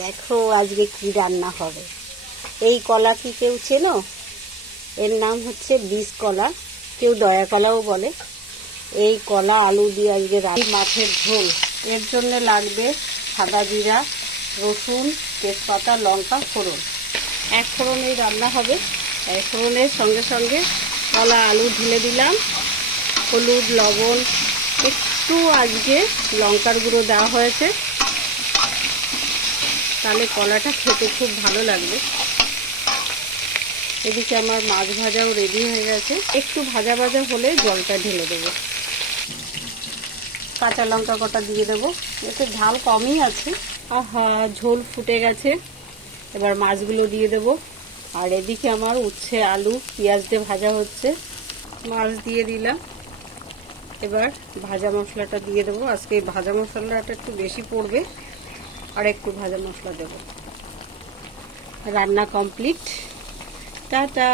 দেখো আজকে কি রান্না হবে। এই কলা কি কেউ চেনো? এর নাম হচ্ছে বীজ কলা, কেউ দয়া কলাও বলে। এই কলা আলু দিয়ে আজকে মাছের ঝোল। এর জন্য লাগবে সাদা জিরা, রসুন, তেজপাতা, লঙ্কা, ফোড়ন। এক ফোড়নেই রান্না হবে। এক ফোড়নের সঙ্গে সঙ্গে কলা আলু ঢেলে দিলাম। হলুদ, লবণ, একটু আজকে লঙ্কার গুঁড়ো দেওয়া হয়েছে, তাহলে কলাটা খেতে খুব ভালো লাগবে। এদিকে আমার মাছ ভাজাও রেডি হয়ে গেছে। একটু ভাজা ভাজা হলে জলটা ঢেলে দেবো। কাঁচা লঙ্কা কটা দিয়ে দেবো, এতে ঝাল কমই আছে। আহা, ঝোল ফুটে গেছে। এবার মাছগুলো দিয়ে দেবো। আর এদিকে আমার উচ্ছে, আলু, পেঁয়াজ দিয়ে ভাজা হচ্ছে। মাছ দিয়ে দিলাম। এবার ভাজা মশলাটা দিয়ে দেবো। আজকে এই ভাজা মশলাটা একটু বেশি পড়বে, আর একটু ভাজা মশলা দেবো। রান্না কমপ্লিট। টাটা।